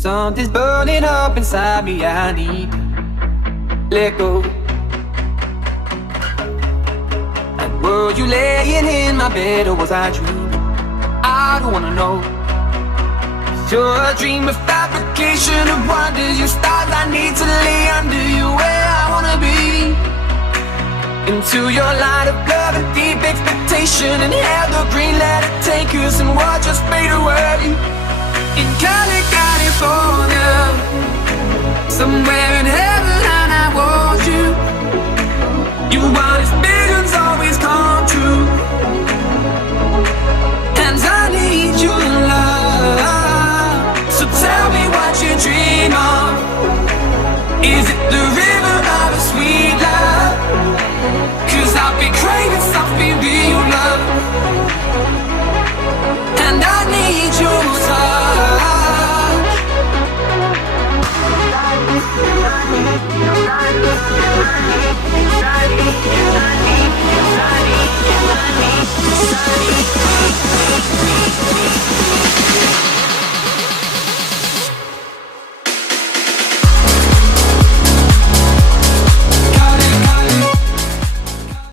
Something's burning up inside me, I need to let go. And were you laying in my bed or was I dreaming? I don't wanna know. You're a dream of fabrication of wonders. You stars I need to lay under you where I wanna be. Into your light of love and deep expectation, and evergreen, let it take us and watch us fade away. In Cali, California, somewhere in heaven, and I want you. You are